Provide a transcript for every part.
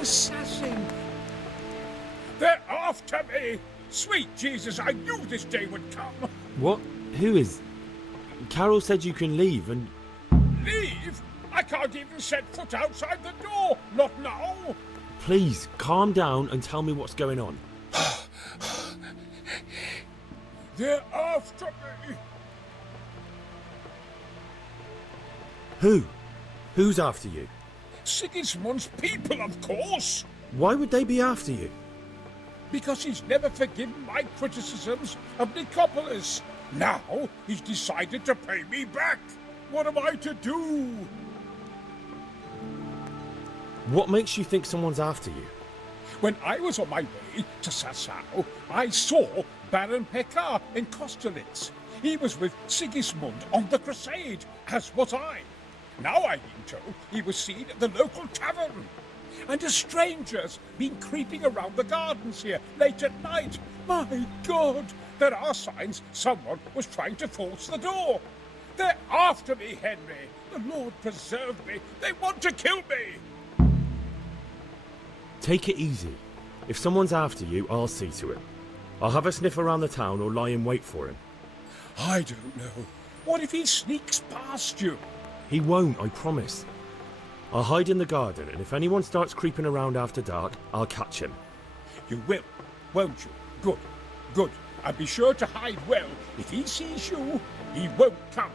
assassin. They're after me! Sweet Jesus, I knew this day would come. What? Who is? Carol said you can leave and... Leave? I can't even set foot outside the door. Not now. Please, calm down and tell me what's going on. They're after me. Who? Who's after you? Sigismund's people, of course. Why would they be after you? Because he's never forgiven my criticisms of Nicopolis. Now he's decided to pay me back. What am I to do? What makes you think someone's after you? When I was on my way to Sassau, I saw Baron Pekar in Kostelitz. He was with Sigismund on the crusade, as was I. Now I've been told he was seen at the local tavern. And a stranger's been creeping around the gardens here late at night. My God, there are signs someone was trying to force the door. They're after me, Henry. The Lord preserve me. They want to kill me. Take it easy. If someone's after you, I'll see to it. I'll have a sniff around the town or lie in wait for him. I don't know. What if he sneaks past you? He won't, I promise. I'll hide in the garden, and if anyone starts creeping around after dark, I'll catch him. You will, won't you? Good, good. And be sure to hide well. If he sees you, he won't come.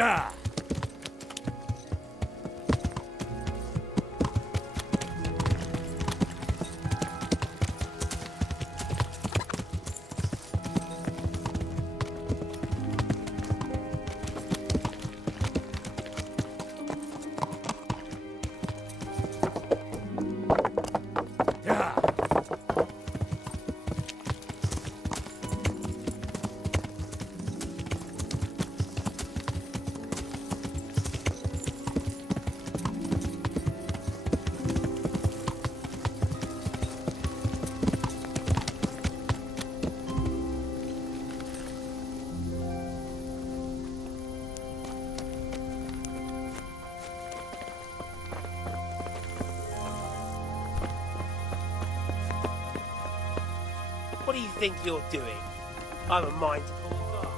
Yeah. What do you think you're doing? I have a mind to call you back.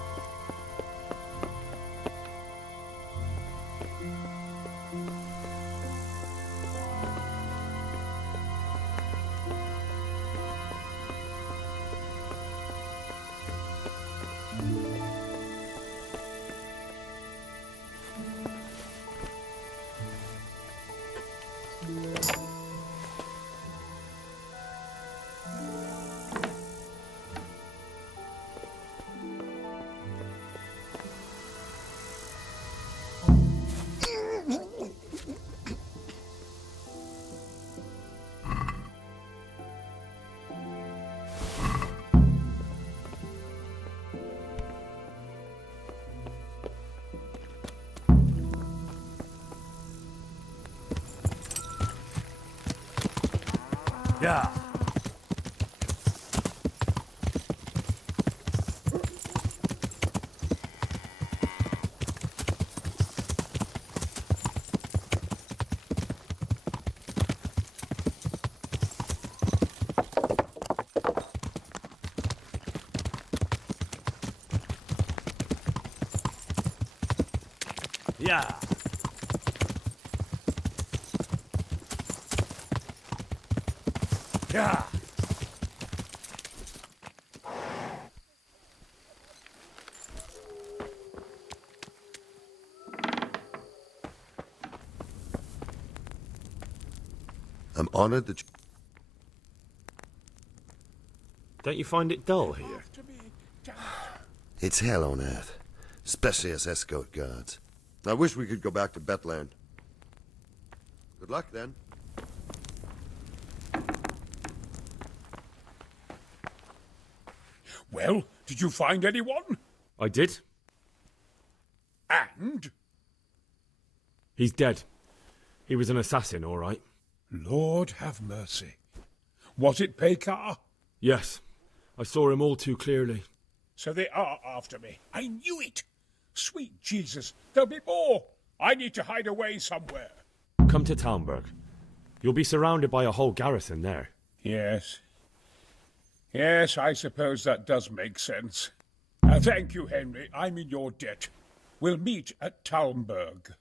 Yeah. Yeah. Yeah. I'm honored that you... Don't you find it dull here? After me, damn It's hell on earth, especially as escort guards. I wish we could go back to Betland. Good luck, then. Well, did you find anyone? I did. And? He's dead. He was an assassin, all right. Lord have mercy. Was it Pekar? Yes. I saw him all too clearly. So they are after me. I knew it. Sweet Jesus, there'll be more. I need to hide away somewhere. Come to Talmberg. You'll be surrounded by a whole garrison there. Yes. Yes, I suppose that does make sense. Thank you, Henry. I'm in your debt. We'll meet at Talmberg.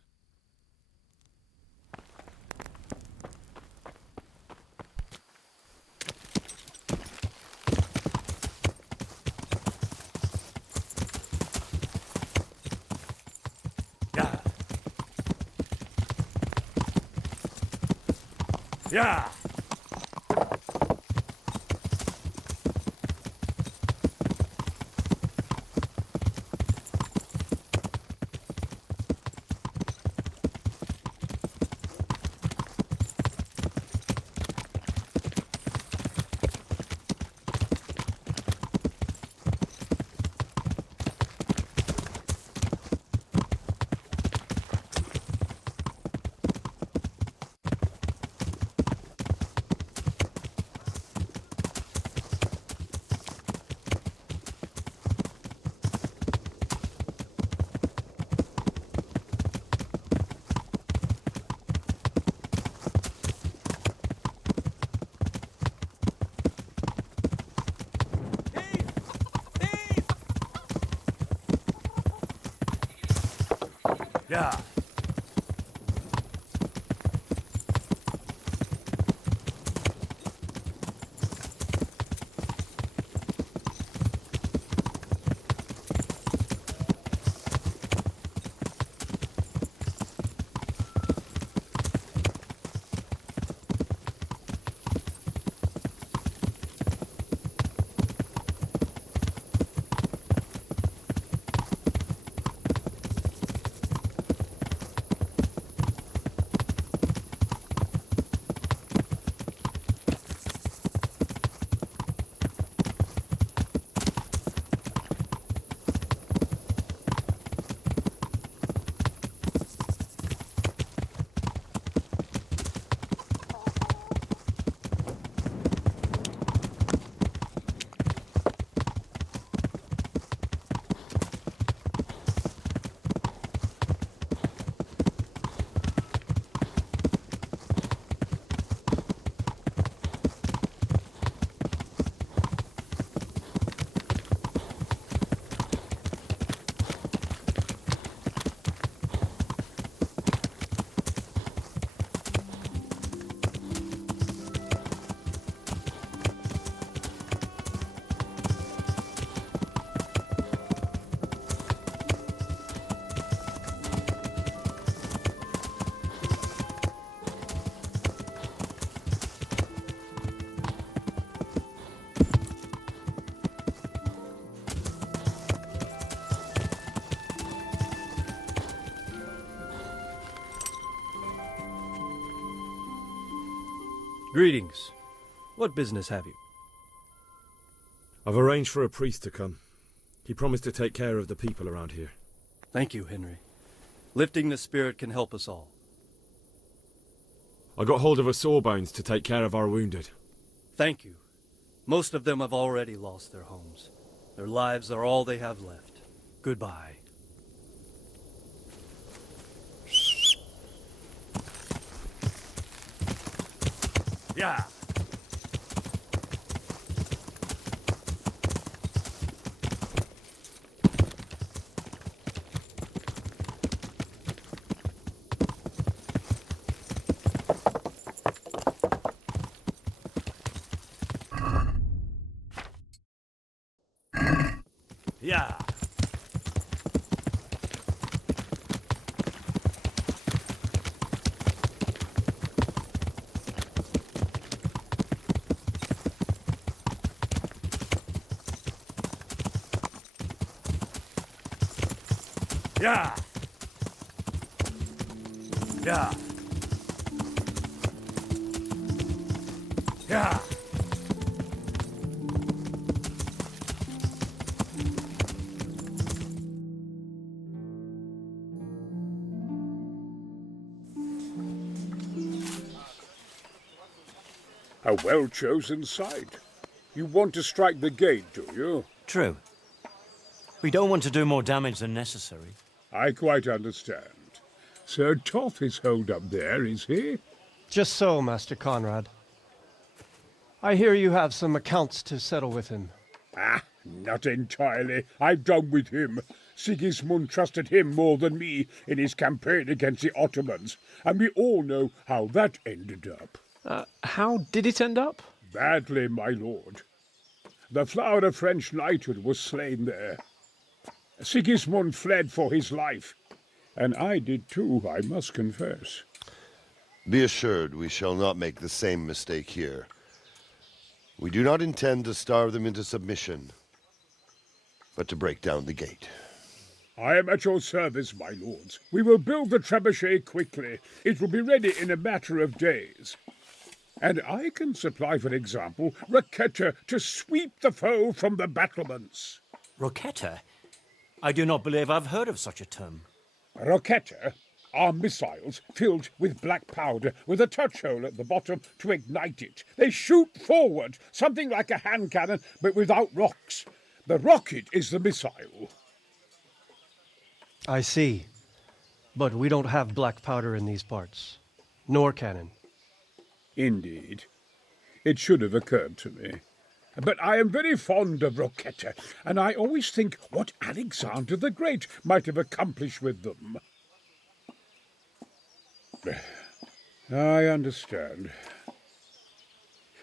Yeah. Yeah. Yeah. Greetings. What business have you? I've arranged for a priest to come. He promised to take care of the people around here. Thank you, Henry. Lifting the spirit can help us all. I got hold of a sawbones to take care of our wounded. Thank you. Most of them have already lost their homes. Their lives are all they have left. Goodbye. Yeah. Yeah. Yeah. Yeah. Yeah. A well-chosen site. You want to strike the gate, do you? True. We don't want to do more damage than necessary. I quite understand. Sir Toth is holed up there, is he? Just so, Master Conrad. I hear you have some accounts to settle with him. Ah, not entirely. I've done with him. Sigismund trusted him more than me in his campaign against the Ottomans, and we all know how that ended up. How did it end up? Badly, my lord. The flower of French knighthood was slain there. Sigismund fled for his life, and I did too, I must confess. Be assured we shall not make the same mistake here. We do not intend to starve them into submission, but to break down the gate. I am at your service, my lords. We will build the trebuchet quickly. It will be ready in a matter of days. And I can supply, for example, Raketa to sweep the foe from the battlements. Roquetta? I do not believe I've heard of such a term. Raketa are missiles filled with black powder with a touch hole at the bottom to ignite it. They shoot forward, something like a hand cannon, but without rocks. The rocket is the missile. I see. But we don't have black powder in these parts. Nor cannon. Indeed. It should have occurred to me. But I am very fond of Roquetta, and I always think what Alexander the Great might have accomplished with them. I understand.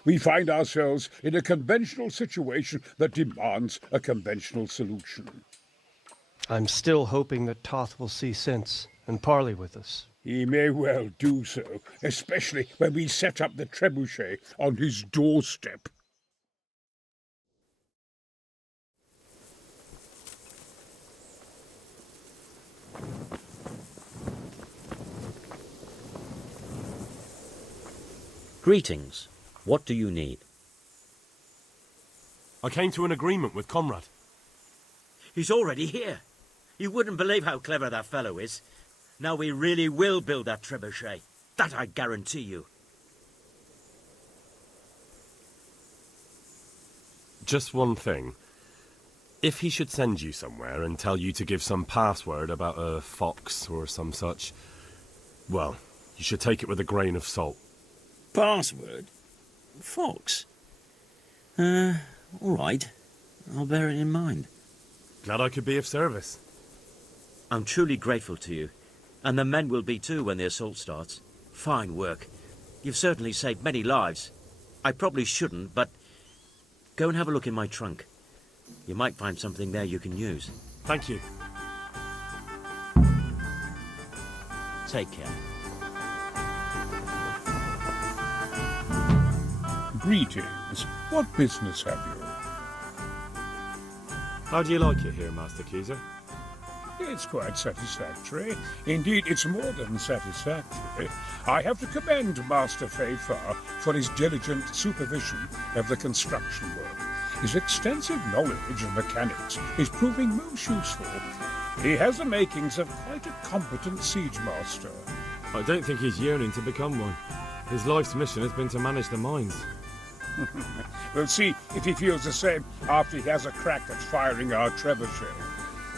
We find ourselves in a conventional situation that demands a conventional solution. I'm still hoping that Toth will see sense and parley with us. He may well do so, especially when we set up the trebuchet on his doorstep. Greetings. What do you need? I came to an agreement with Conrad. He's already here. You wouldn't believe how clever that fellow is. Now we really will build that trebuchet. That I guarantee you. Just one thing. If he should send you somewhere and tell you to give some password about a fox or some such, well, you should take it with a grain of salt. Password? Fox? All right. I'll bear it in mind. Glad I could be of service. I'm truly grateful to you. And the men will be too when the assault starts. Fine work. You've certainly saved many lives. I probably shouldn't, but go and have a look in my trunk. You might find something there you can use. Thank you. Take care. Greetings. What business have you? How do you like it here, Master Keezer? It's quite satisfactory. Indeed, it's more than satisfactory. I have to commend Master Fayfar for his diligent supervision of the construction work. His extensive knowledge of mechanics is proving most useful. He has the makings of quite a competent siege master. I don't think he's yearning to become one. His life's mission has been to manage the mines. We'll see if he feels the same after he has a crack at firing our trebuchet.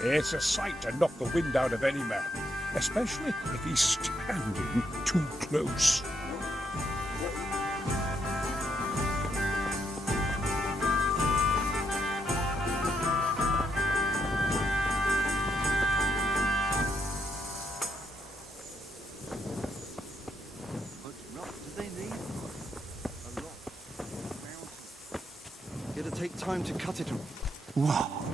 It's a sight to knock the wind out of any man, especially if he's standing too close. It'll take time to cut it all. Wow.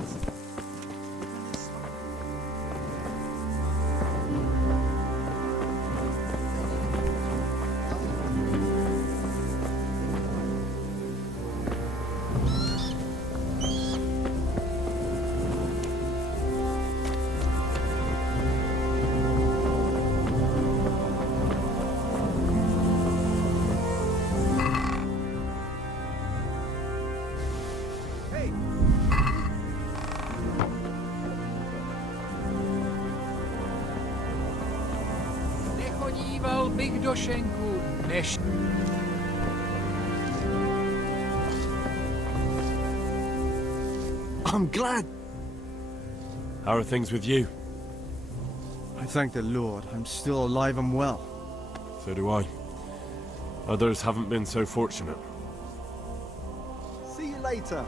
Nechodíval bych do šenku, než... I'm glad. How are things with you? I thank the Lord I'm still alive and well. So do I. Others haven't been so fortunate. See you later.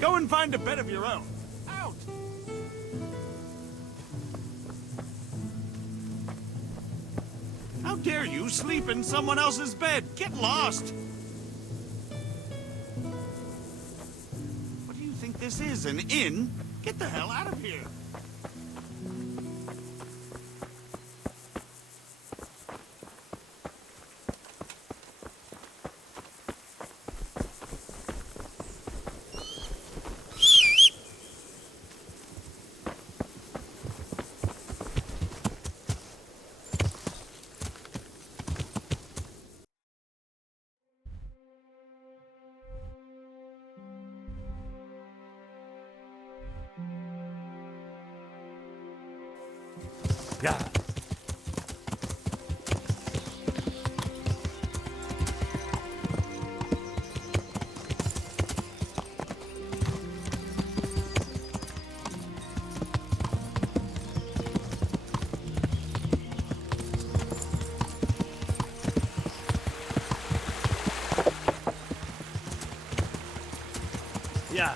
Go and find a bed of your own. Out! How dare you sleep in someone else's bed? Get lost! What do you think this is, an inn? Get the hell out of here! Yeah. Yeah.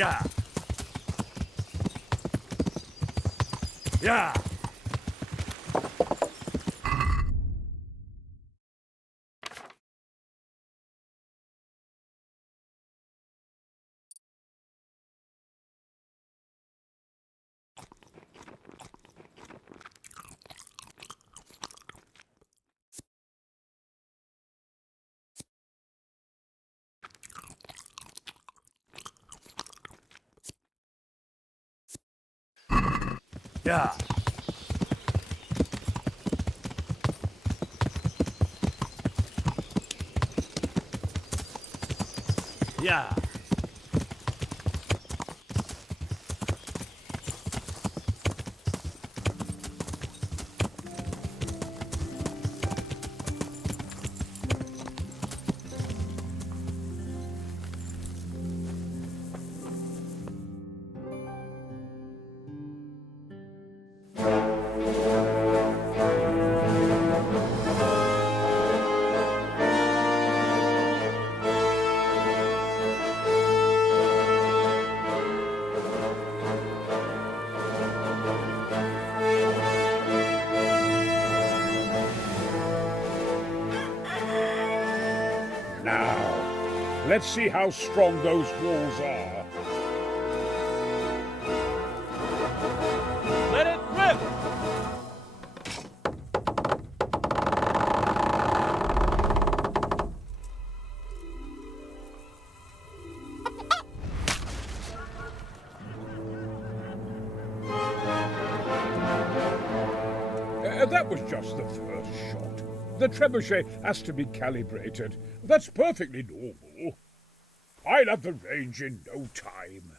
Yeah. Yeah. Yeah. Yeah. Now, let's see how strong those walls are. Let it rip! That was just the first shot. The trebuchet has to be calibrated. That's perfectly normal. I'll have the range in no time.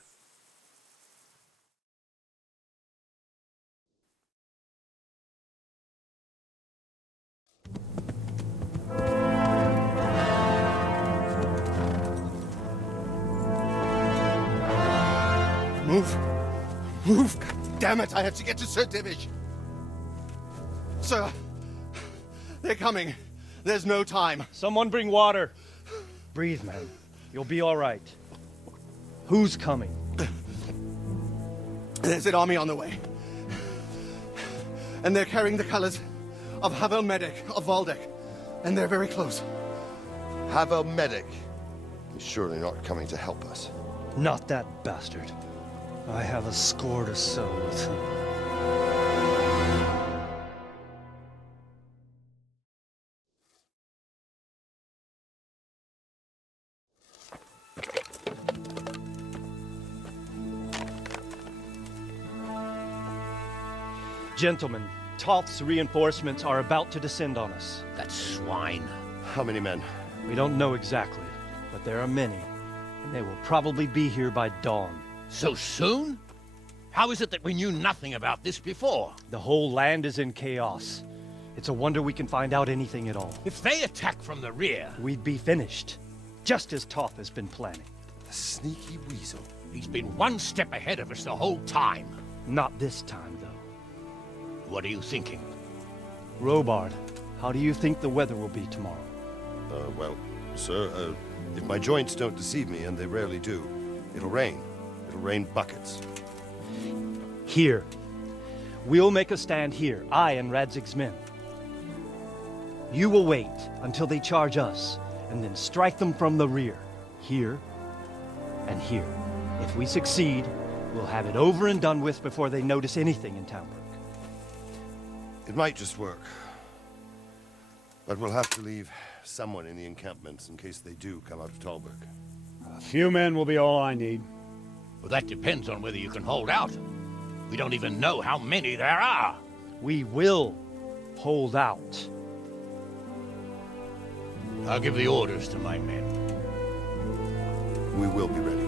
Move! Move! God damn it, I have to get to Sir Divish! Sir! They're coming. There's no time. Someone bring water. Breathe, man. You'll be all right. Who's coming? There's an army on the way. And they're carrying the colors of Havel Medic of Valdek. And they're very close. Havel Medic. He's surely not coming to help us. Not that bastard. I have a score to settle with him. Gentlemen, Toth's reinforcements are about to descend on us. That swine. How many men? We don't know exactly, but there are many, and they will probably be here by dawn. So soon? How is it that we knew nothing about this before? The whole land is in chaos. It's a wonder we can find out anything at all. If they attack from the rear... We'd be finished, just as Toth has been planning. The sneaky weasel. He's been one step ahead of us the whole time. Not this time, though. What are you thinking? Robard, how do you think the weather will be tomorrow? Well, sir, if my joints don't deceive me, and they rarely do, it'll rain. It'll rain buckets. Here. We'll make a stand here, I and Radzig's men. You will wait until they charge us, and then strike them from the rear. Here, and here. If we succeed, we'll have it over and done with before they notice anything in Townbrook. It might just work. But we'll have to leave someone in the encampments in case they do come out of Talbrook. A few men will be all I need. Well, that depends on whether you can hold out. We don't even know how many there are. We will hold out. I'll give the orders to my men. We will be ready.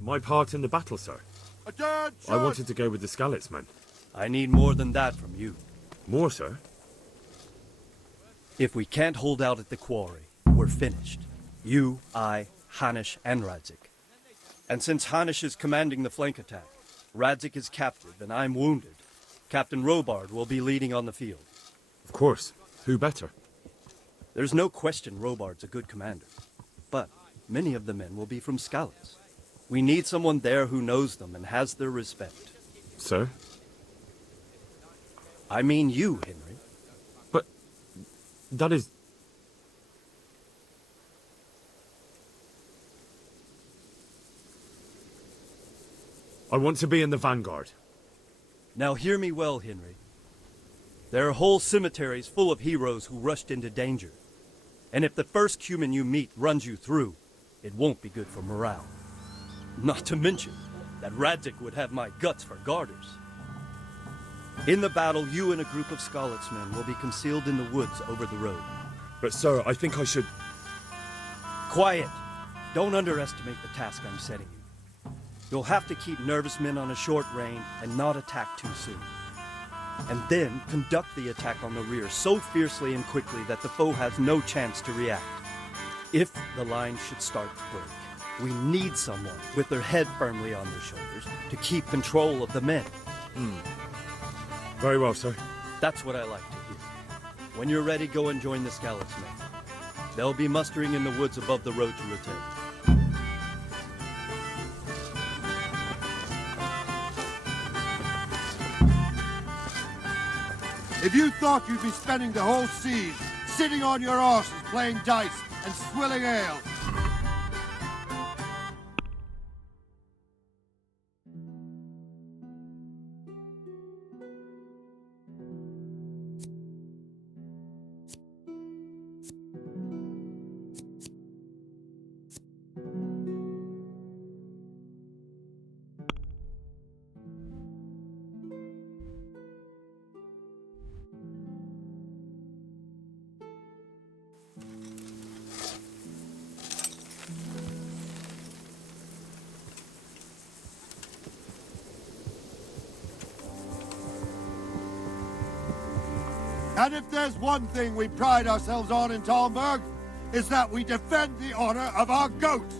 My part in the battle, sir. I wanted to go with the Skalitz men. I need more than that from you. More, sir? If we can't hold out at the quarry, we're finished. You, I, Hanish, and Radzik. And since Hanish is commanding the flank attack, Radzik is captive and I'm wounded, Captain Robard will be leading on the field. Of course. Who better? There's no question Robard's a good commander. But many of the men will be from Skalitz. We need someone there who knows them and has their respect. Sir? I mean you, Henry. But that is... I want to be in the vanguard. Now hear me well, Henry. There are whole cemeteries full of heroes who rushed into danger. And if the first human you meet runs you through, it won't be good for morale. Not to mention that Radzik would have my guts for garters. In the battle, you and a group of Scarlet's men will be concealed in the woods over the road. But, sir, I think I should... Quiet! Don't underestimate the task I'm setting you. You'll have to keep nervous men on a short range and not attack too soon. And then conduct the attack on the rear so fiercely and quickly that the foe has no chance to react. If the line should start to break, we need someone with their head firmly on their shoulders to keep control of the men. Very well, sir. That's what I like to hear. When you're ready, go and join the Scarlet's men. They'll be mustering in the woods above the road to Rute. If you thought you'd be spending the whole siege sitting on your arses playing dice and swilling ale, and if there's one thing we pride ourselves on in Talmberg, is that we defend the honor of our goats.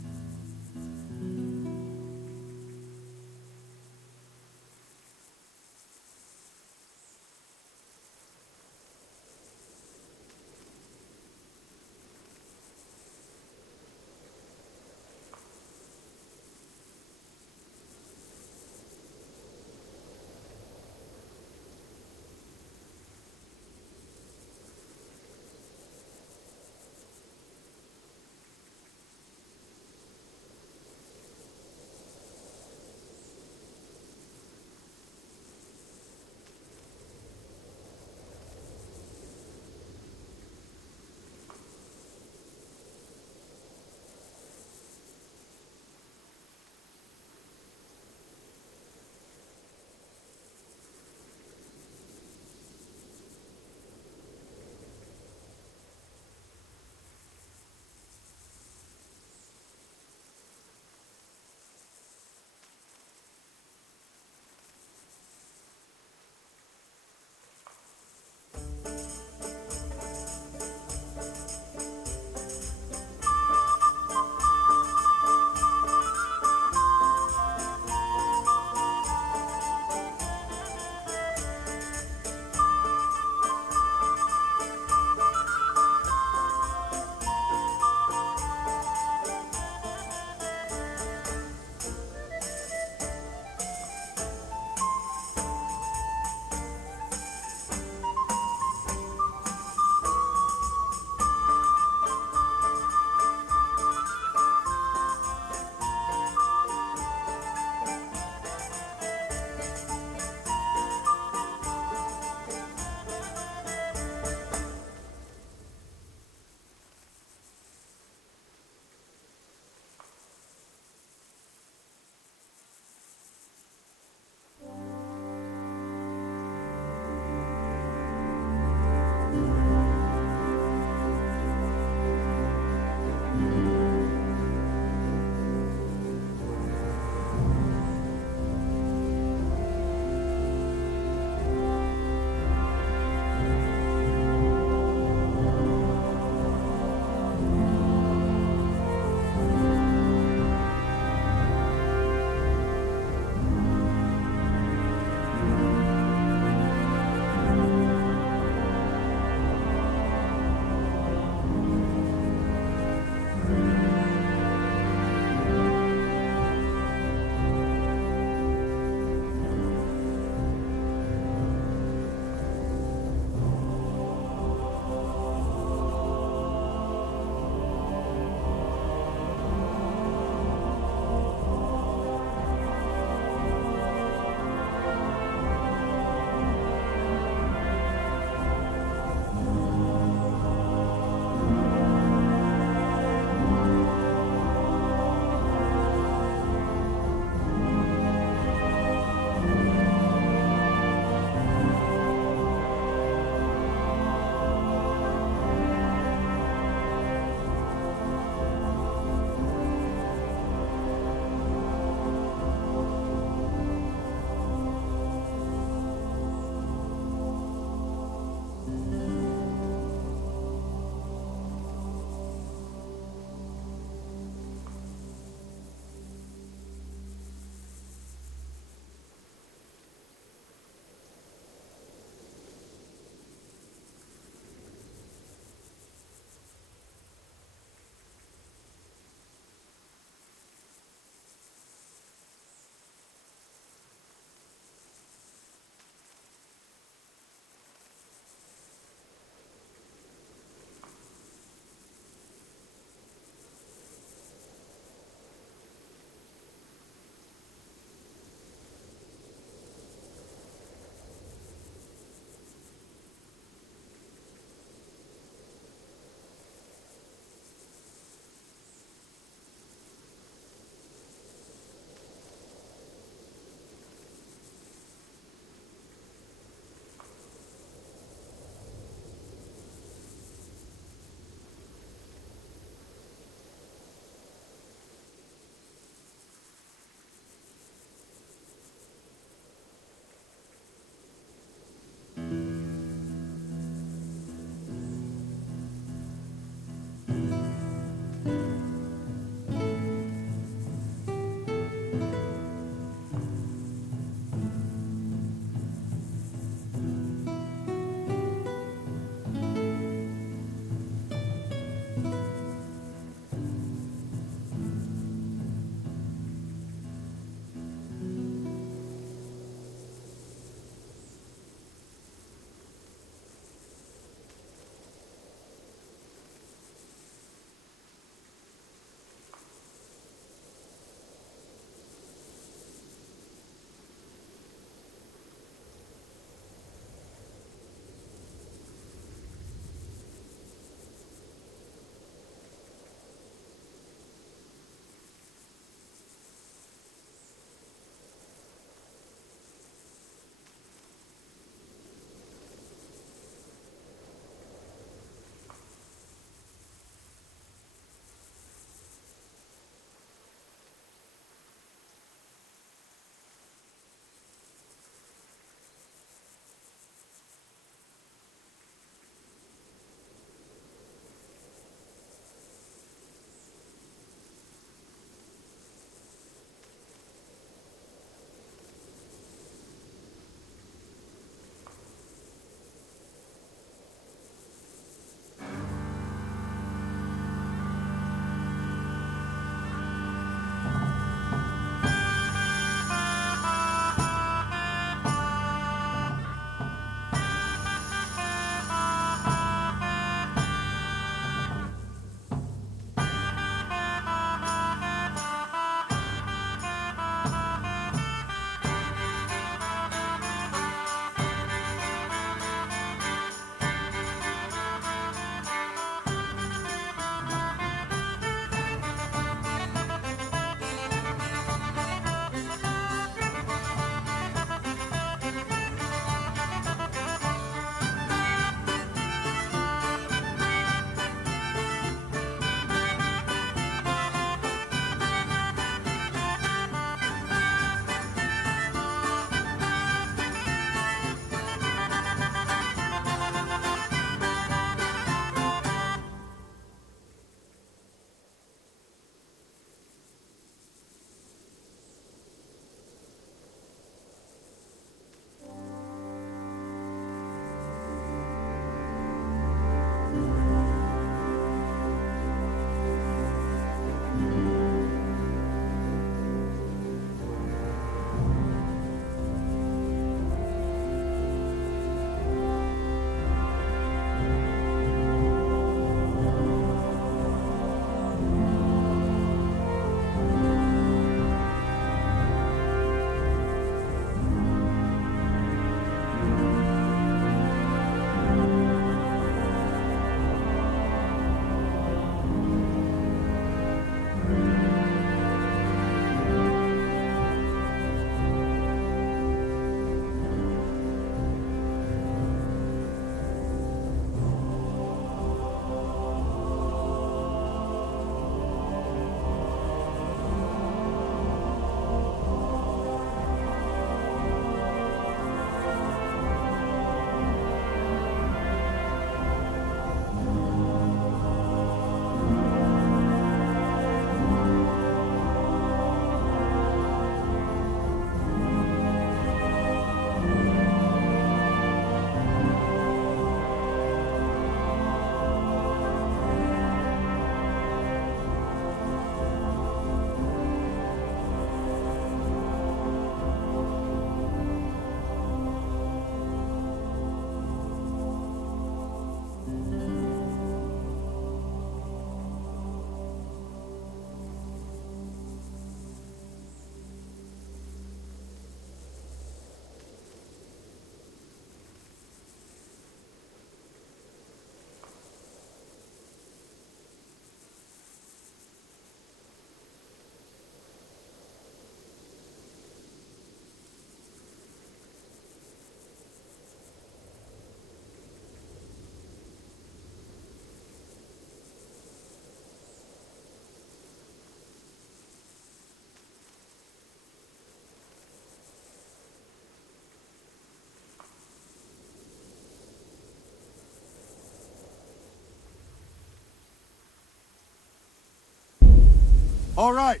All right,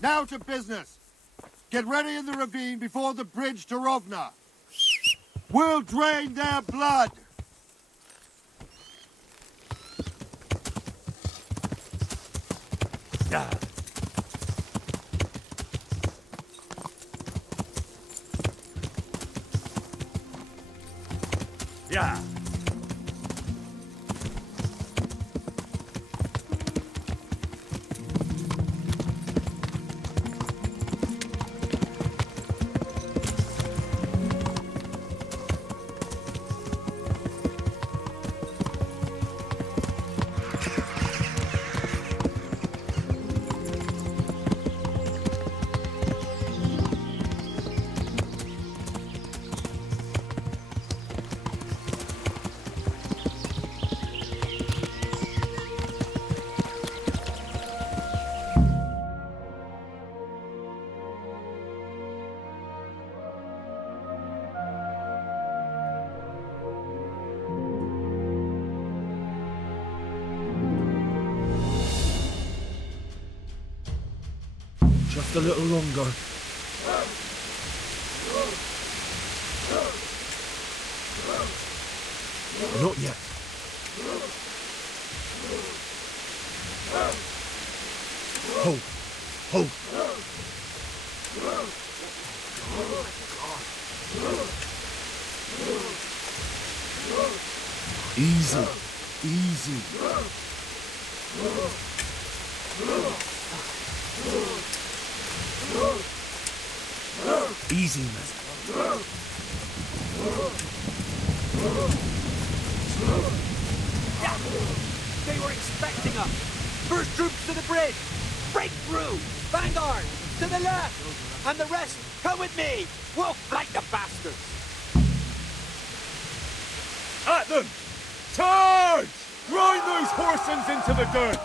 now to business. Get ready in the ravine before the bridge to Rovna. We'll drain their blood. Yeah. Yeah. Just a little longer. Not yet. Hold. Hold. Easy. Easy. Easy, man. They were expecting us! First troops to the bridge! Break through! Vanguard! To the left! And the rest, come with me! We'll flank the bastards! At them! Charge! Grind those horsens into the dirt!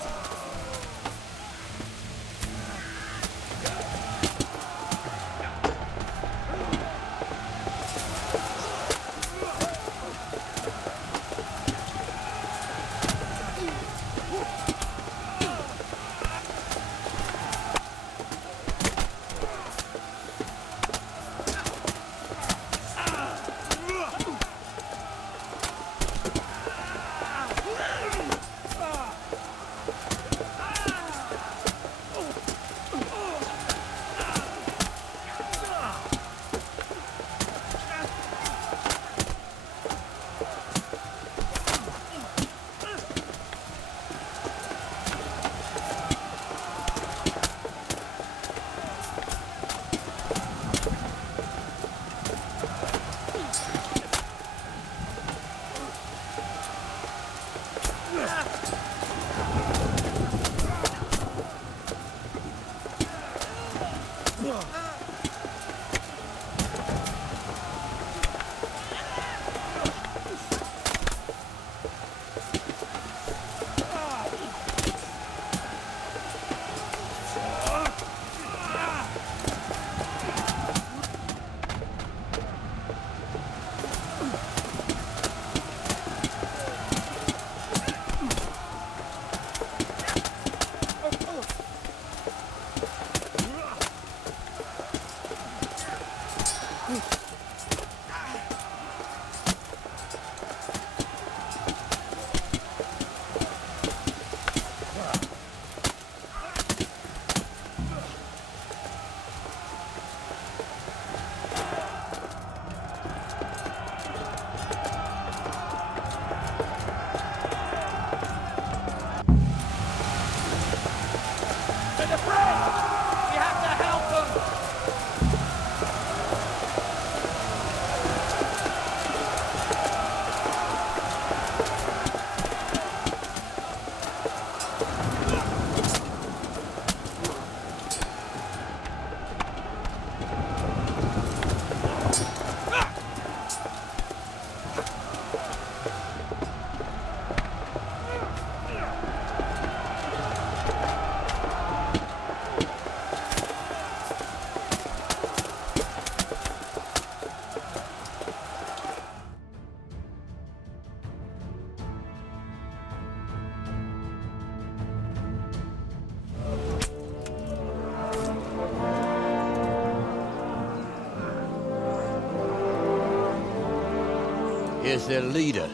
Here's their leader.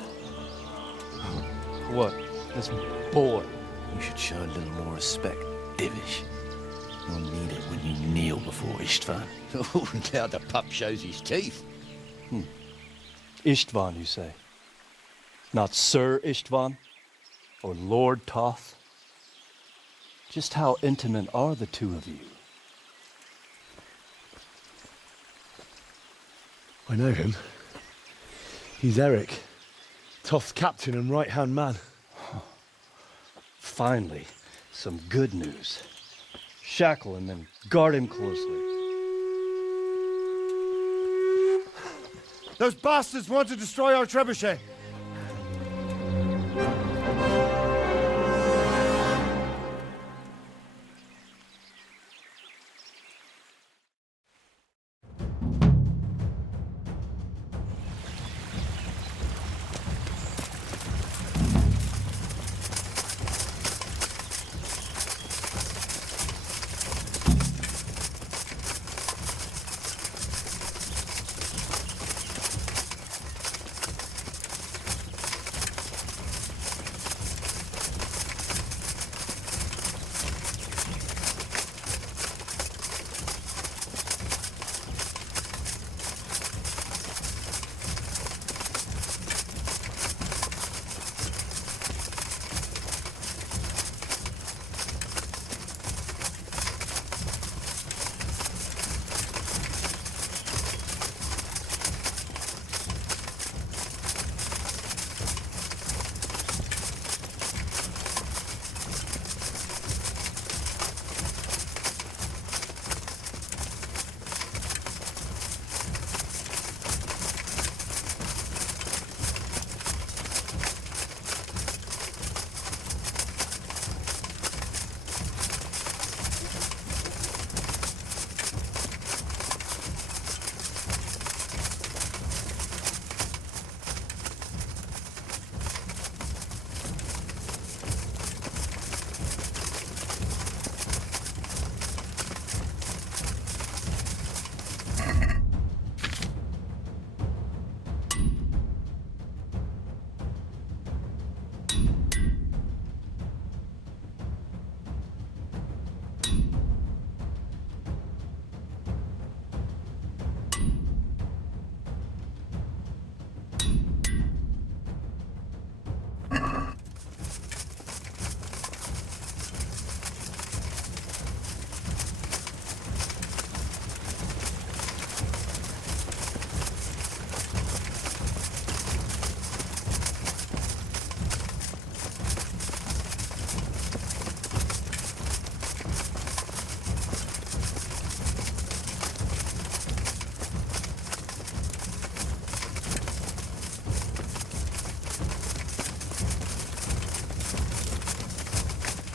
What? This boy? You should show a little more respect, Divish. You'll need it when you kneel before Istvan. Oh, now the pup shows his teeth. Istvan, you say? Not Sir Istvan? Or Lord Toth? Just how intimate are the two of you? I know him. He's Eric, Toth's captain and right-hand man. Finally, some good news. Shackle him and guard him closely. Those bastards want to destroy our trebuchet.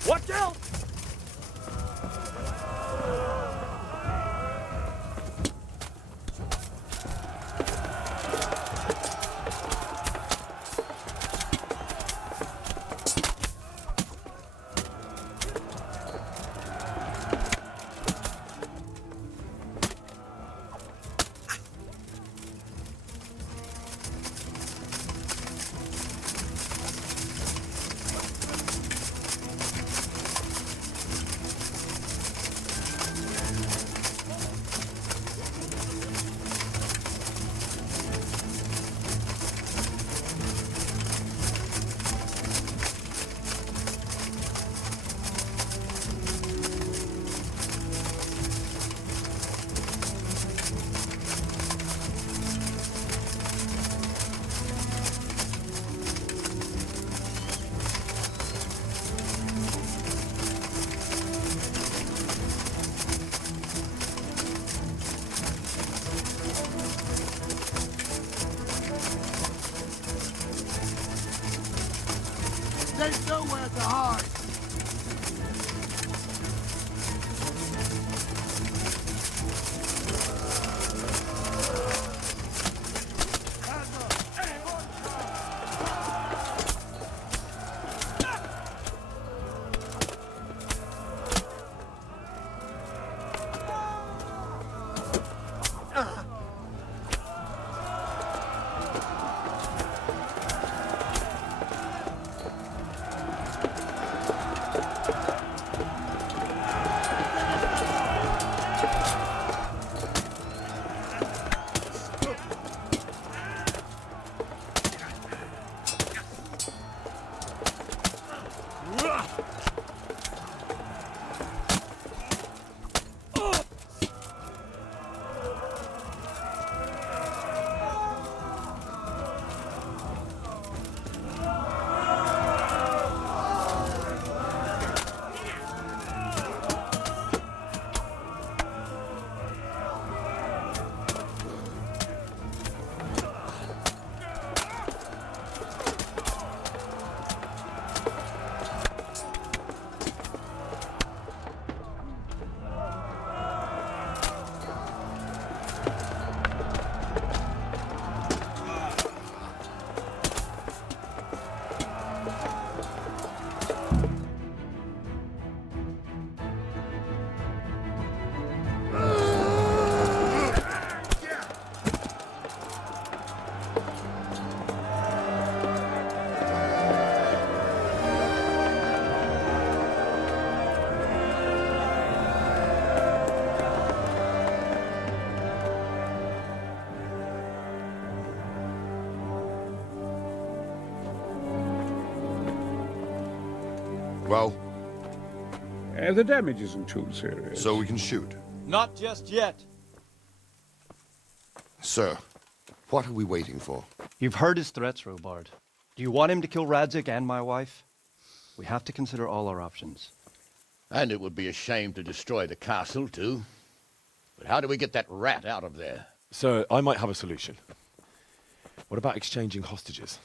Watch out! There's nowhere to hide. Well? The damage isn't too serious. So we can shoot. Not just yet. Sir, what are we waiting for? You've heard his threats, Robard. Do you want him to kill Radzig and my wife? We have to consider all our options. And it would be a shame to destroy the castle, too. But how do we get that rat out of there? Sir, I might have a solution. What about exchanging hostages?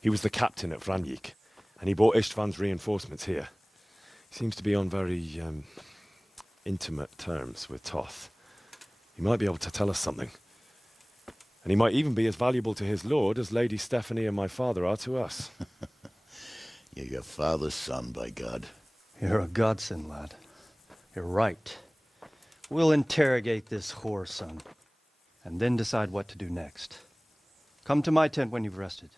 He was the captain at Vranjik, and he brought Istvan's reinforcements here. He seems to be on very, intimate terms with Toth. He might be able to tell us something. And he might even be as valuable to his lord as Lady Stephanie and my father are to us. You're your father's son, by God. You're a godsend, lad. You're right. We'll interrogate this whore, son, and then decide what to do next. Come to my tent when you've rested.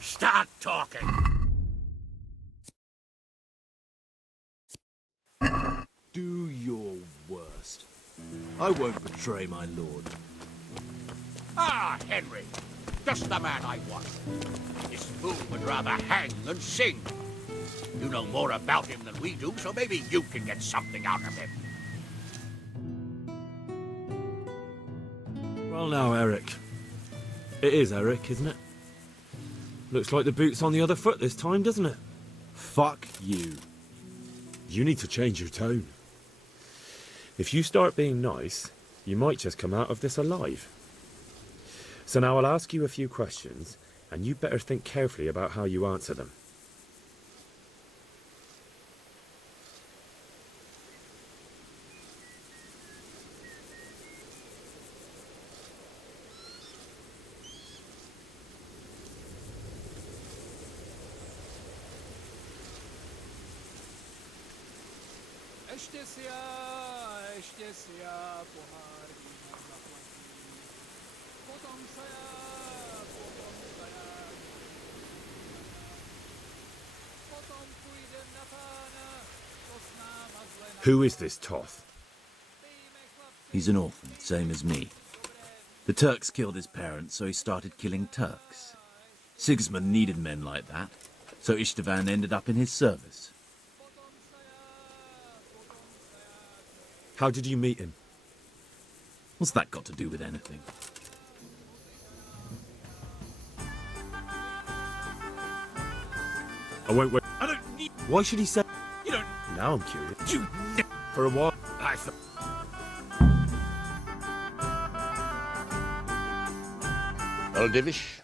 Start talking. Do your worst. I won't betray my lord. Ah, Henry. Just the man I want. This fool would rather hang than sing. You know more about him than we do, so maybe you can get something out of him. Well now, Eric. It is Eric, isn't it? Looks like the boot's on the other foot this time, doesn't it? Fuck you. You need to change your tone. If you start being nice, you might just come out of this alive. So now I'll ask you a few questions, and you better think carefully about how you answer them. Who is this Toth? He's an orphan, same as me. The Turks killed his parents, so he started killing Turks. Sigismund needed men like that, so Istvan ended up in his service. How did you meet him? What's that got to do with anything? I won't wait. I don't need... Why should he say... You don't... Now I'm curious. You... For a while... I thought... Well, Divish?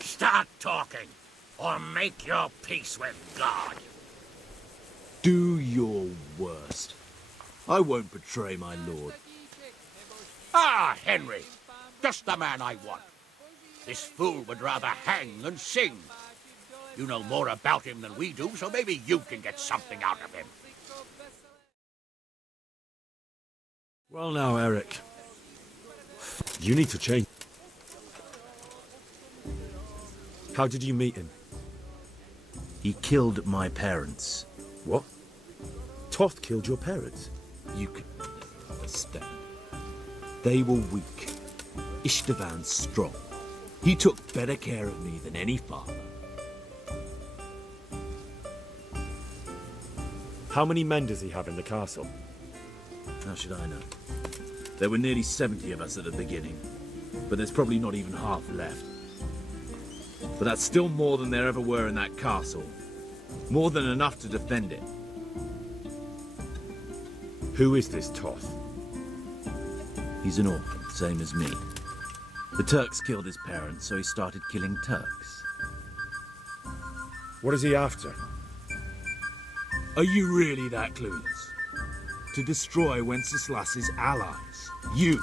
Start talking, or make your peace with God. Do your worst. I won't betray my lord. Ah, Henry, just the man I want. This fool would rather hang than sing. You know more about him than we do, so maybe you can get something out of him. Well now, Eric. You need to change. How did you meet him? He killed my parents. What? Toth killed your parents? You can understand. They were weak. Istvan strong. He took better care of me than any father. How many men does he have in the castle? How should I know? There were nearly 70 of us at the beginning, but there's probably not even half left. But that's still more than there ever were in that castle. More than enough to defend it. Who is this Toth? He's an orphan, same as me. The Turks killed his parents, so he started killing Turks. What is he after? Are you really that clueless? To destroy Wenceslas's allies. You.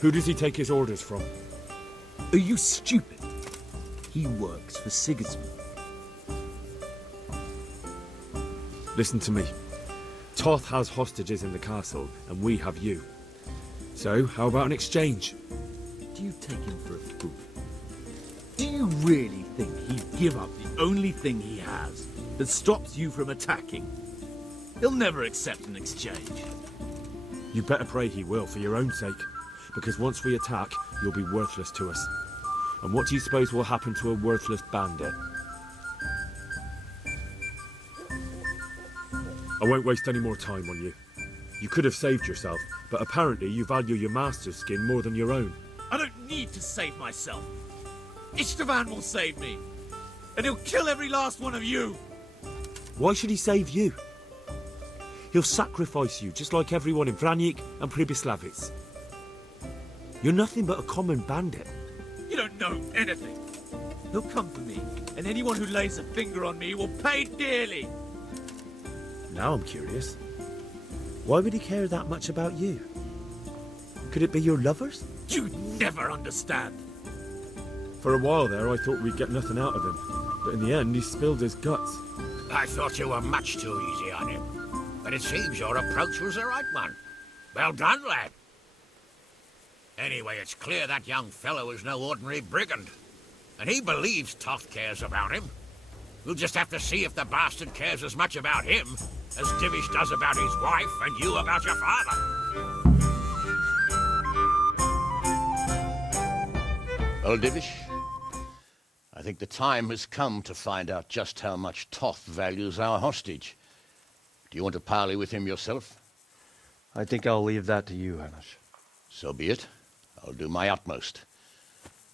Who does he take his orders from? Are you stupid? He works for Sigismund. Listen to me. Toth has hostages in the castle, and we have you. So, how about an exchange? Do you take him for a fool? Do you really think he'd give up the only thing he has that stops you from attacking? He'll never accept an exchange. You better pray he will, for your own sake. Because once we attack, you'll be worthless to us. And what do you suppose will happen to a worthless bandit? I won't waste any more time on you. You could have saved yourself, but apparently you value your master's skin more than your own. I don't need to save myself. Istvan will save me. And he'll kill every last one of you. Why should he save you? He'll sacrifice you, just like everyone in Vranyik and Pribyslavitz. You're nothing but a common bandit. You don't know anything. He'll come for me, and anyone who lays a finger on me will pay dearly. Now I'm curious. Why would he care that much about you? Could it be your lovers? You'd never understand. For a while there, I thought we'd get nothing out of him. But in the end, he spilled his guts. I thought you were much too easy on him. But it seems your approach was the right one. Well done, lad. Anyway, it's clear that young fellow is no ordinary brigand. And he believes Toth cares about him. We'll just have to see if the bastard cares as much about him as Divish does about his wife and you about your father. Well, Divish, I think the time has come to find out just how much Toth values our hostage. Do you want to parley with him yourself? I think I'll leave that to you, Hanish. So be it. I'll do my utmost.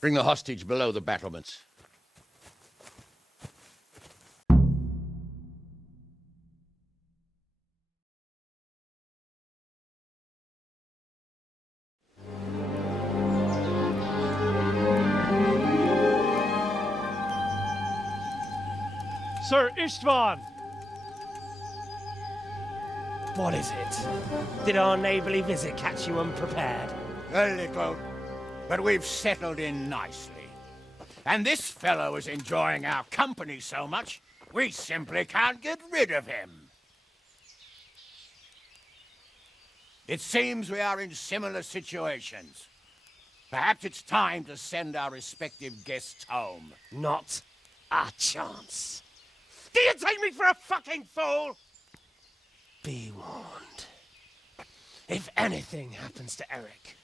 Bring the hostage below the battlements. Sir Istvan! What is it? Did our neighbourly visit catch you unprepared? A little, but we've settled in nicely. And this fellow is enjoying our company so much, we simply can't get rid of him. It seems we are in similar situations. Perhaps it's time to send our respective guests home. Not a chance. Do you take me for a fucking fool? Be warned. If anything happens to Eric,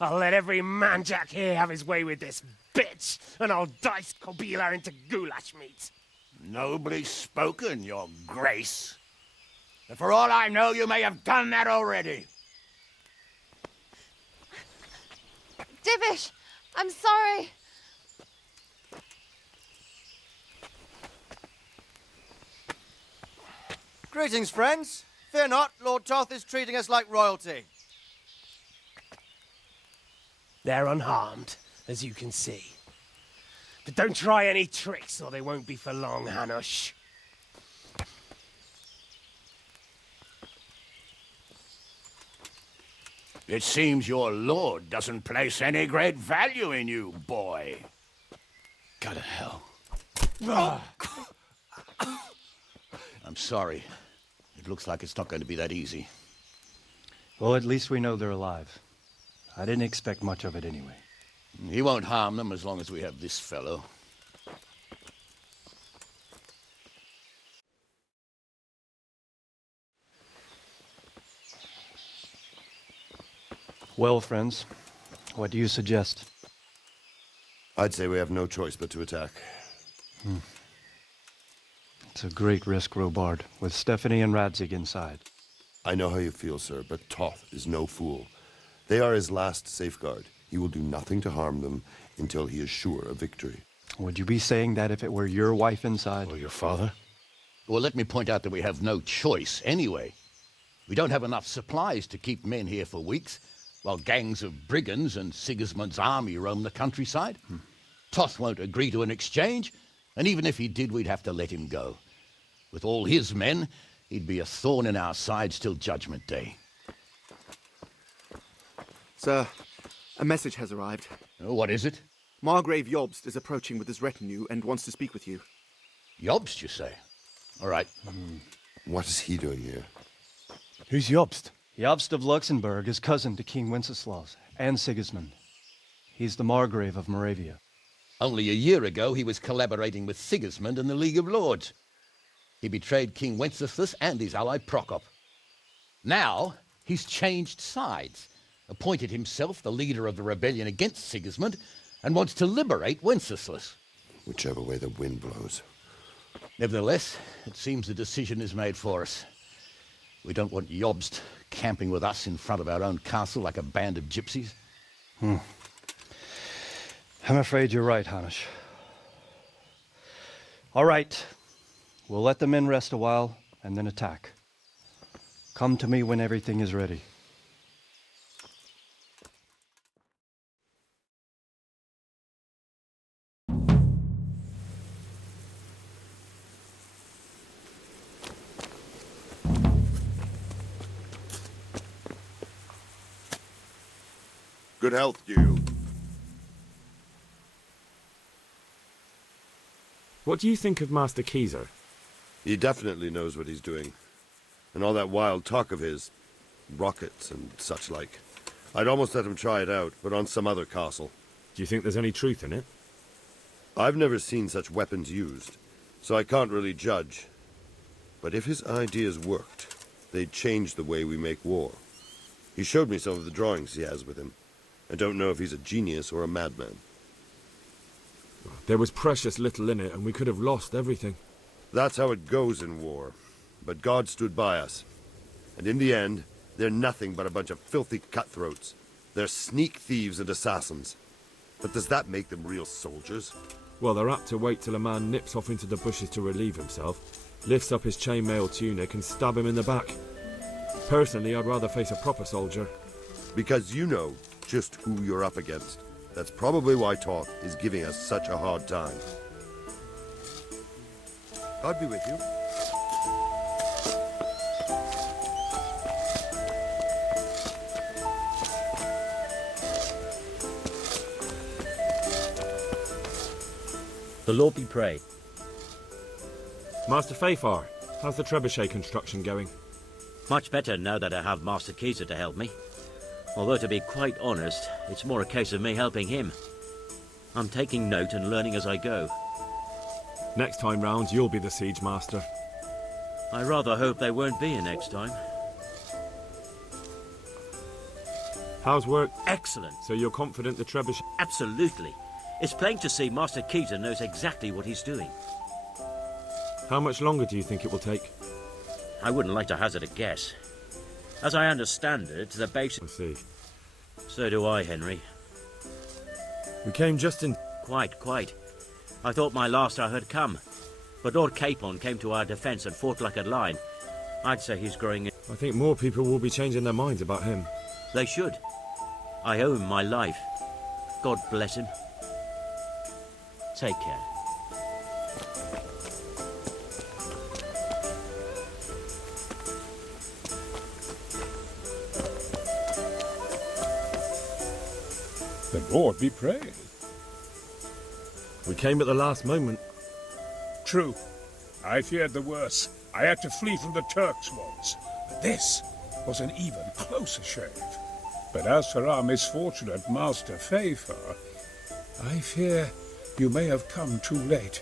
I'll let every manjack here have his way with this bitch, and I'll dice Kobila into goulash meat. Nobly spoken, your grace. But for all I know, you may have done that already. Divish, I'm sorry. Greetings, friends. Fear not, Lord Toth is treating us like royalty. They're unharmed, as you can see. But don't try any tricks, or they won't be for long, Hanush. It seems your lord doesn't place any great value in you, boy. Go to hell. Oh. I'm sorry. It looks like it's not going to be that easy. Well, at least we know they're alive. I didn't expect much of it anyway. He won't harm them as long as we have this fellow. Well, friends, what do you suggest? I'd say we have no choice but to attack. It's a great risk, Robard, with Stephanie and Radzig inside. I know how you feel, sir, but Toth is no fool. They are his last safeguard. He will do nothing to harm them until he is sure of victory. Would you be saying that if it were your wife inside? Or your father? Well, let me point out that we have no choice anyway. We don't have enough supplies to keep men here for weeks, while gangs of brigands and Sigismund's army roam the countryside. Toth won't agree to an exchange, and even if he did, we'd have to let him go. With all his men, he'd be a thorn in our sides till Judgment Day. Sir, a message has arrived. Oh, what is it? Margrave Jobst is approaching with his retinue and wants to speak with you. Jobst, you say? All right. What is he doing here? Who's Jobst? Jobst of Luxembourg is cousin to King Wenceslaus and Sigismund. He's the Margrave of Moravia. Only a year ago, he was collaborating with Sigismund and the League of Lords. He betrayed King Wenceslas and his ally Prokop. Now, he's changed sides, appointed himself the leader of the rebellion against Sigismund, and wants to liberate Wenceslas. Whichever way the wind blows. Nevertheless, it seems the decision is made for us. We don't want Jobst camping with us in front of our own castle like a band of gypsies. I'm afraid you're right, Hanush. All right. We'll let the men rest a while, and then attack. Come to me when everything is ready. Good health, you. What do you think of Master Keyser? He definitely knows what he's doing. And all that wild talk of his, rockets and such like. I'd almost let him try it out, but on some other castle. Do you think there's any truth in it? I've never seen such weapons used, so I can't really judge. But if his ideas worked, they'd change the way we make war. He showed me some of the drawings he has with him. I don't know if he's a genius or a madman. There was precious little in it, and we could have lost everything. That's how it goes in war. But God stood by us. And in the end, they're nothing but a bunch of filthy cutthroats. They're sneak thieves and assassins. But does that make them real soldiers? Well, they're apt to wait till a man nips off into the bushes to relieve himself, lifts up his chainmail tunic and stab him in the back. Personally, I'd rather face a proper soldier. Because you know just who you're up against. That's probably why Toth is giving us such a hard time. God be with you. The Lord be praised. Master Fafar, how's the trebuchet construction going? Much better now that I have Master Keyser to help me. Although, to be quite honest, it's more a case of me helping him. I'm taking note and learning as I go. Next time round, you'll be the siege master. I rather hope there won't be a next time. How's work? Excellent. So you're confident the trebuchet... Absolutely. It's plain to see Master Keyser knows exactly what he's doing. How much longer do you think it will take? I wouldn't like to hazard a guess. As I understand it, the base... I see. So do I, Henry. We came just in... Quite. I thought my last hour had come. But Lord Capon came to our defence and fought like a lion. I'd say he's growing... I think more people will be changing their minds about him. They should. I owe him my life. God bless him. Take care. The Lord be praised. We came at the last moment. True. I feared the worst. I had to flee from the Turks once. But this was an even closer shave. But as for our misfortunate Master Fafar, I fear you may have come too late.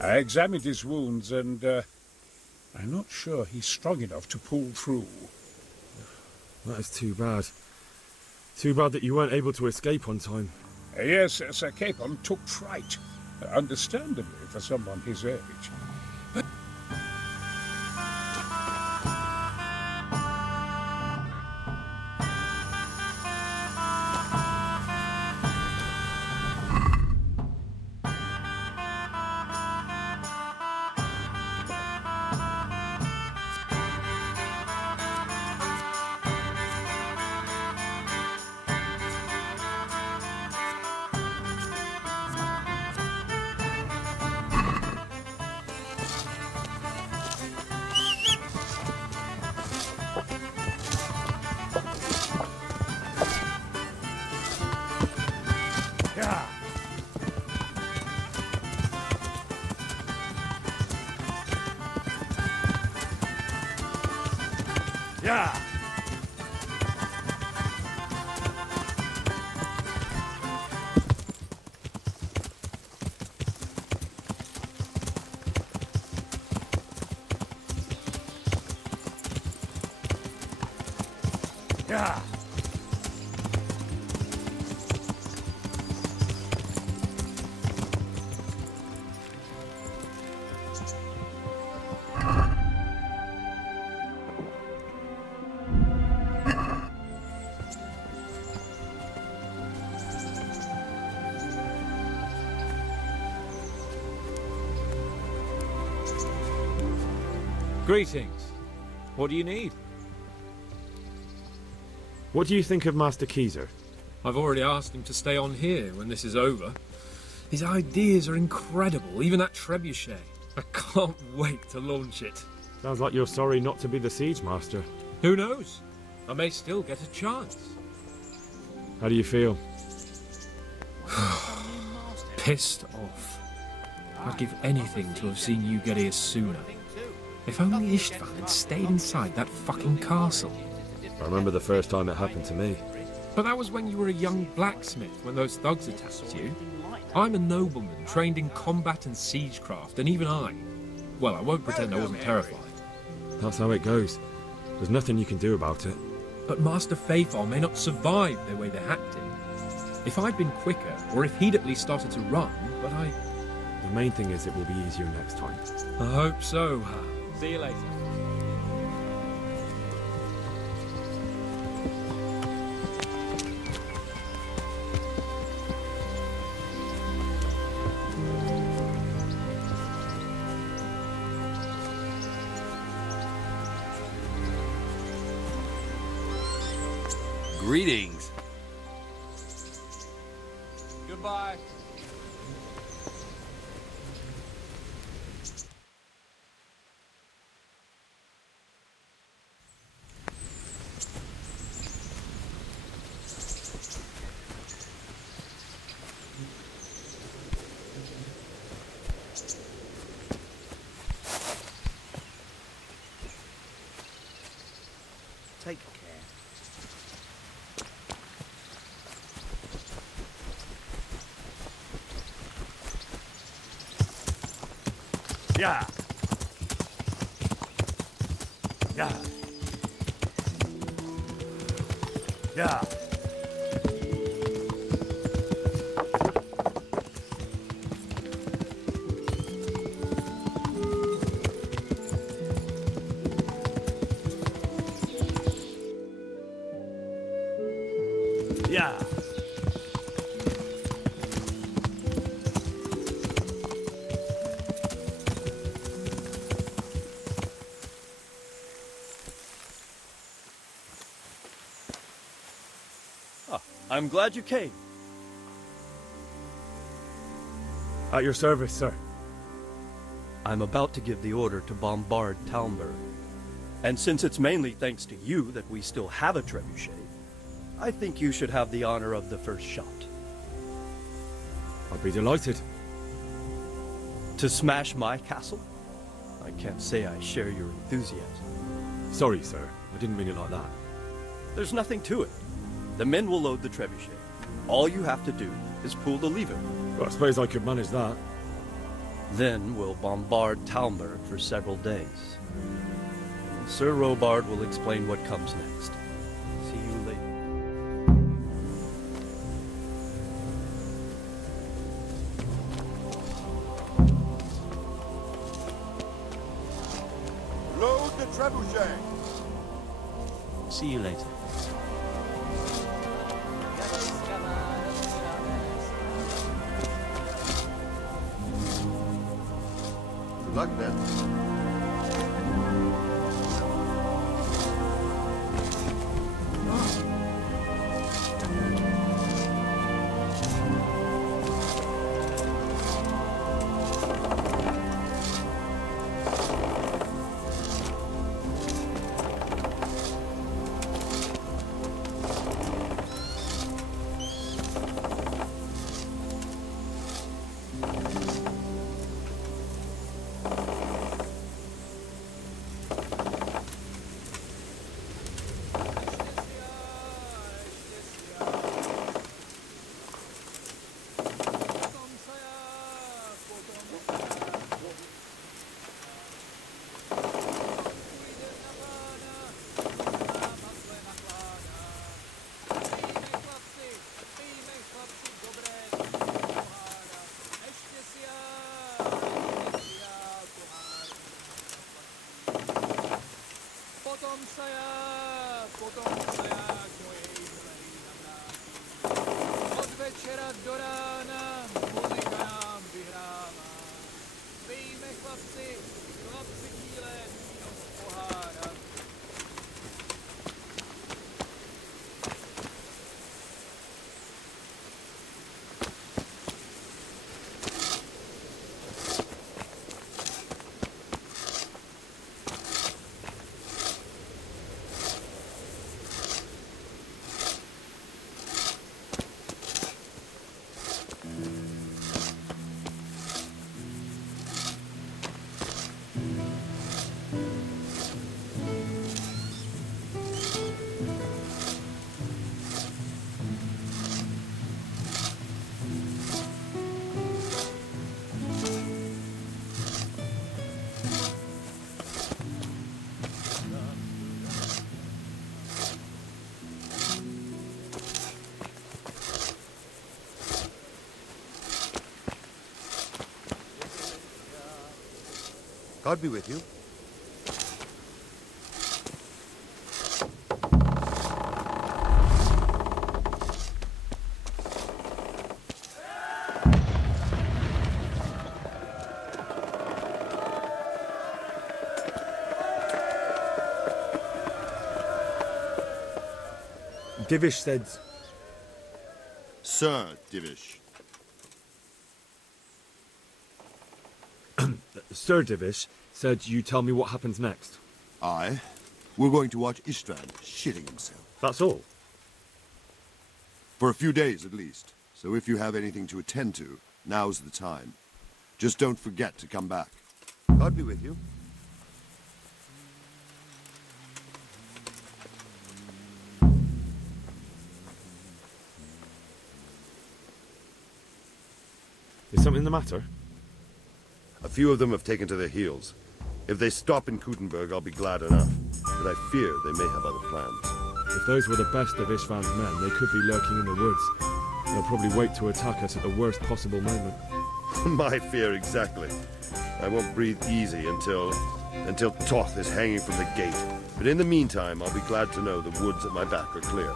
I examined his wounds and I'm not sure he's strong enough to pull through. That is too bad. Too bad that you weren't able to escape on time. Yes, Sir Capon took fright. Understandably for someone his age. But Yeah! Yeah! Greetings. What do you need? What do you think of Master Keyser? I've already asked him to stay on here when this is over. His ideas are incredible, even that trebuchet. I can't wait to launch it. Sounds like you're sorry not to be the siege master. Who knows? I may still get a chance. How do you feel? Pissed off. I'd give anything to have seen you get here sooner. If only Istvan had stayed inside that fucking castle. I remember the first time it happened to me. But that was when you were a young blacksmith, when those thugs attacked you. I'm a nobleman, trained in combat and siegecraft, and even I won't pretend I wasn't terrified. That's how it goes. There's nothing you can do about it. But Master Fafar may not survive the way they hacked him. If I'd been quicker, or if he'd at least started to run, but I... The main thing is it will be easier next time. I hope so, Hal. See you later. Greetings. Goodbye. Take care. Yeah. Yeah. Yeah. Yeah. I'm glad you came. At your service, sir. I'm about to give the order to bombard Talmberg. And since it's mainly thanks to you that we still have a trebuchet, I think you should have the honor of the first shot. I'd be delighted. To smash my castle? I can't say I share your enthusiasm. Sorry, sir. I didn't mean it like that. There's nothing to it. The men will load the trebuchet. All you have to do is pull the lever. Well, I suppose I could manage that. Then we'll bombard Talmberg for several days. Sir Robard will explain what comes next. See you later. Load the trebuchet. See you later. Good luck, then. God be with you. Divish said... Sir Divish. Sir Divish said you tell me what happens next. Aye. We're going to watch Istvan shitting himself. That's all? For a few days, at least. So if you have anything to attend to, now's the time. Just don't forget to come back. God be with you. Is something the matter? A few of them have taken to their heels. If they stop in Kutenberg, I'll be glad enough. But I fear they may have other plans. If those were the best of Istvan's men, they could be lurking in the woods. They'll probably wait to attack us at the worst possible moment. My fear exactly. I won't breathe easy until Toth is hanging from the gate. But in the meantime, I'll be glad to know the woods at my back are clear.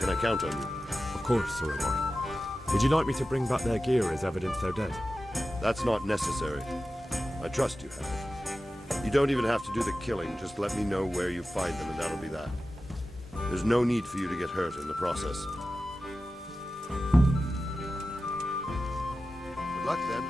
Can I count on you? Of course, Sir Amor. Would you like me to bring back their gear as evidence they're dead? That's not necessary. I trust you, Harry. You don't even have to do the killing. Just let me know where you find them, and that'll be that. There's no need for you to get hurt in the process. Good luck, then.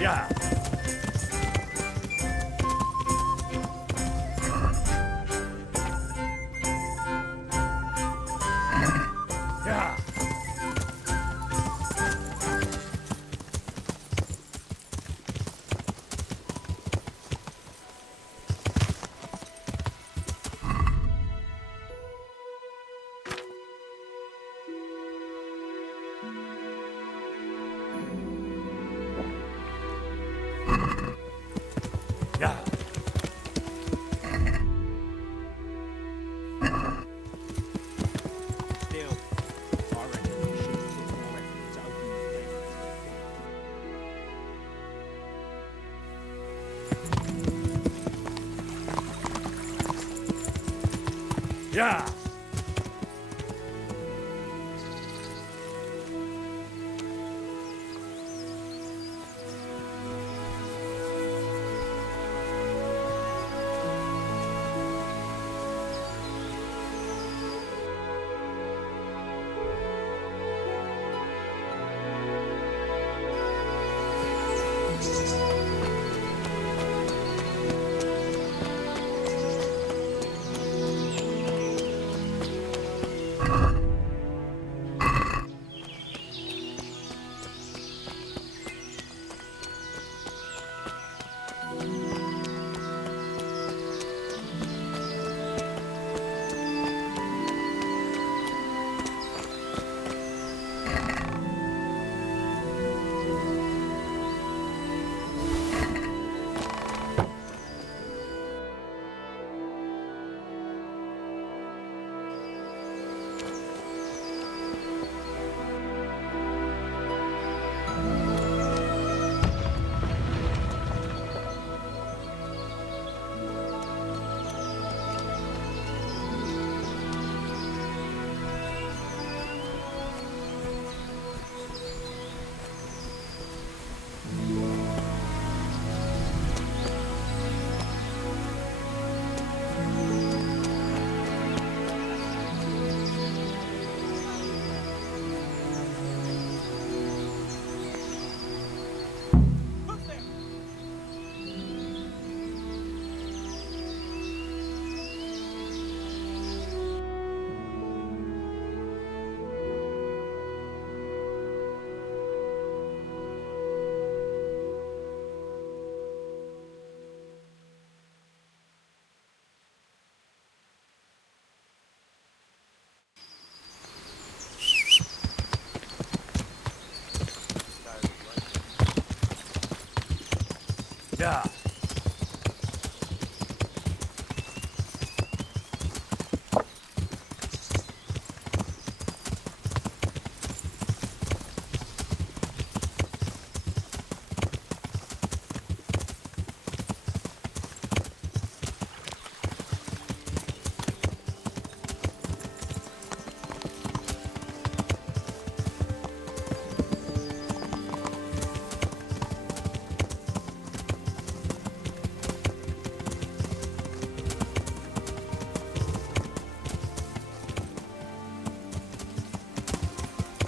Yeah. Yeah. Yeah. Still, I reckon we should put more efforts open the Yeah. Yeah.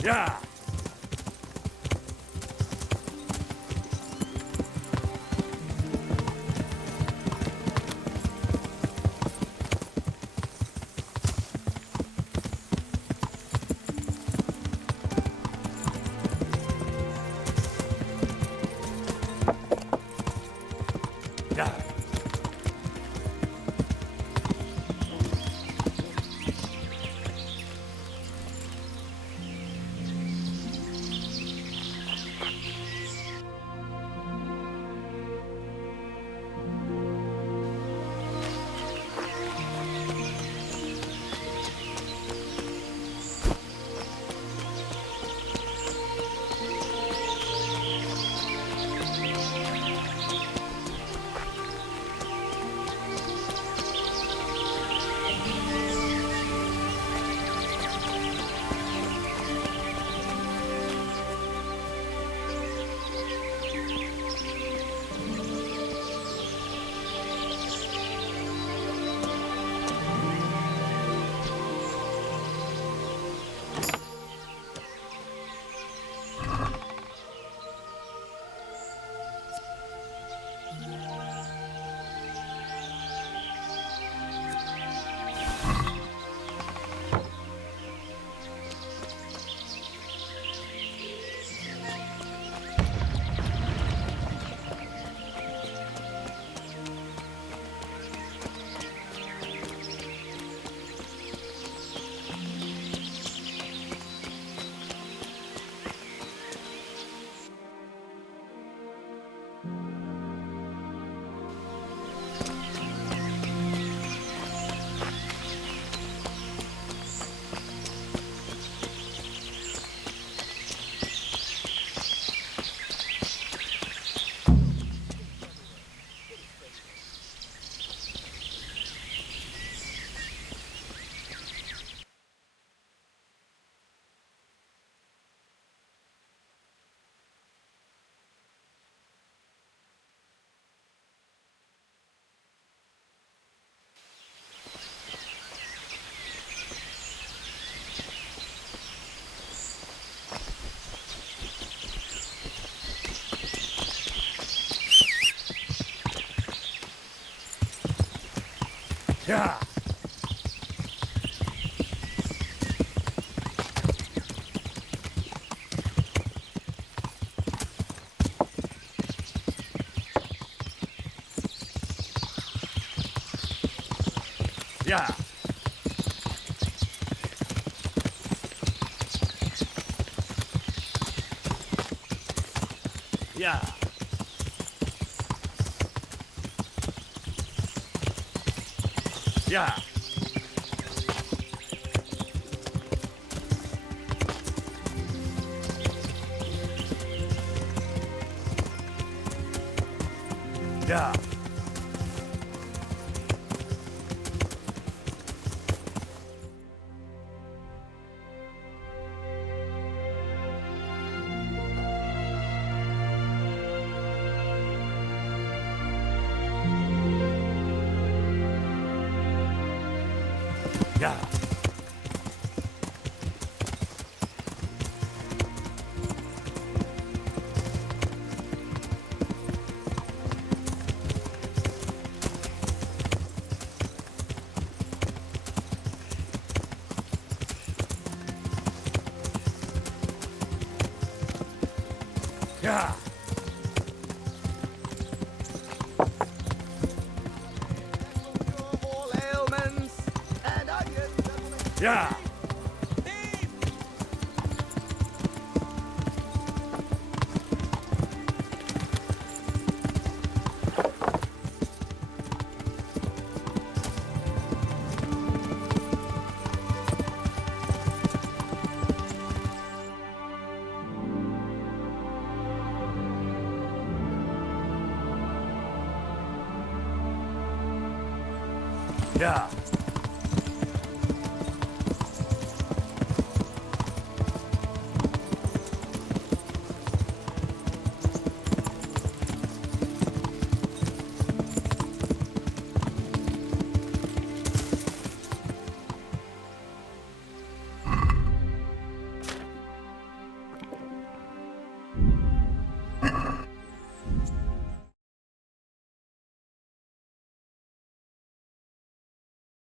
Yeah. Yeah. Yeah. Yeah. Yeah. Yeah. Yeah. Yeah. Yeah. All ailments and onions, gentlemen. Yeah. Yeah.